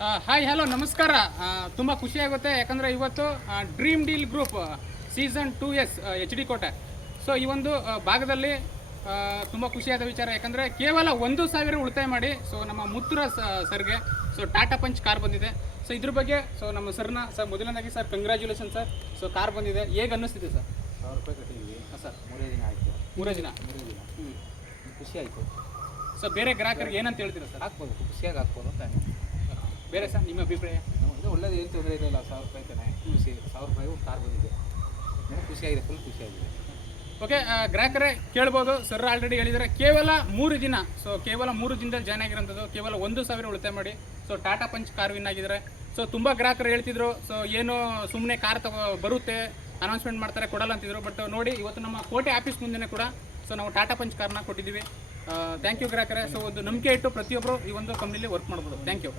Hi hello ನಮಸ್ಕಾರ. ತುಂಬ ಖುಷಿ ಆಗುತ್ತೆ. ಯಾಕಂದರೆ ಇವತ್ತು dream deal group season two S H D Kote. So ಈ ಒಂದು ಭಾಗದಲ್ಲಿ ತುಂಬ ಖುಷಿಯಾದ ವಿಚಾರ. ಯಾಕಂದರೆ ಕೇವಲ ಒಂದು ಸಾವಿರ ಉಳಿತಾಯ ಮಾಡಿ ಸೊ ನಮ್ಮ ಮುತ್ತುರ ಸ- ಸರ್ಗೆ ಸೊ ಟಾಟಾ ಪಂಚ್ ಕಾರ್ ಬಂದಿದೆ. ಸೊ ಇದ್ರ ಬಗ್ಗೆ ಸೊ ನಮ್ಮ ಸರ್ನ ಸರ್ ಮೊದಲನೇದಾಗಿ sir congratulation sir so car ಬಂದಿದೆ. ಹೇಗೆ ಅನ್ನಿಸ್ತಿದೆ ಸರ್ ಸಾವಿರ ರೂಪಾಯಿ ಕಟ್ಟಿದ್ದೀವಿ. ಹಾಂ ಸರ್ ಮೂರೇ ದಿನ ಆಯಿತು. ಮೂರೇ ದಿನ? ಮೂರೇ ದಿನ. ಹ್ಞೂ ಖುಷಿ ಆಯಿತು. ಸೊ ಬೇರೆ ಗ್ರಾಹಕರಿಗೆ ಏನಂತ ಹೇಳ್ತೀರಾ ಸರ್ ಹಾಕ್ಬೋದು. ಖುಷಿಯಾಗಿ ಹಾಕ್ಬೋದು ಅಂತ. ಬೇರೆ ಸರ್ ನಿಮ್ಮ ಅಭಿಪ್ರಾಯ? ಒಂದು ಒಳ್ಳೇದು ಏನು ತೊಂದರೆ ಇಲ್ಲ ಸಾವಿರ ರೂಪಾಯಿ ತಾನೆ ಖುಷಿ ಸಾವಿರ ರೂಪಾಯಿ ಕಾರ್ ಬಂದಿದೆ. ಖುಷಿಯಾಗಿದೆ ಫುಲ್ ಖುಷಿಯಾಗಿದೆ ಓಕೆ ಗ್ರಾಹಕರೇ ಕೇಳ್ಬೋದು. ಸರ್ ಆಲ್ರೆಡಿ ಹೇಳಿದರೆ ಕೇವಲ ಮೂರು ದಿನ ಸೊ ಕೇವಲ ಮೂರು ದಿನದಲ್ಲಿ ಜಾಯ್ನ್ ಆಗಿರೋಂಥದ್ದು ಕೇವಲ ಒಂದು ಸಾವಿರ ಉಳಿತಾಯ ಮಾಡಿ. So Tata punch car win ಆಗಿದ್ದಾರೆ. ಸೊ ತುಂಬ ಗ್ರಾಹಕರು ಹೇಳ್ತಿದ್ರು ಸೊ ಏನು ಸುಮ್ಮನೆ ಕಾರ್ ತಗೋ ಬರುತ್ತೆ ಅನೌನ್ಸ್ಮೆಂಟ್ ಮಾಡ್ತಾರೆ ಕೊಡಲ್ಲ ಅಂತಿದ್ರು ಬಟ್ ನೋಡಿ ಇವತ್ತು ನಮ್ಮ ಕೋಟೆ ಆಫೀಸ್ ಮುಂದೆನೇ ಕೂಡ ಸೊ ನಾವು ಟಾಟಾ ಪಂಚ್ ಕಾರ್ನ ಕೊಟ್ಟಿದ್ದೀವಿ. ಥ್ಯಾಂಕ್ ಯು ಗ್ರಾಹಕರೇ. ಸೊ ಒಂದು ನಂಬಿಕೆ ಇಟ್ಟು ಪ್ರತಿಯೊಬ್ಬರು ಈ ಒಂದು ಕಂಪ್ನಿಲಿ ವರ್ಕ್ ಮಾಡ್ಬೋದು. Thank you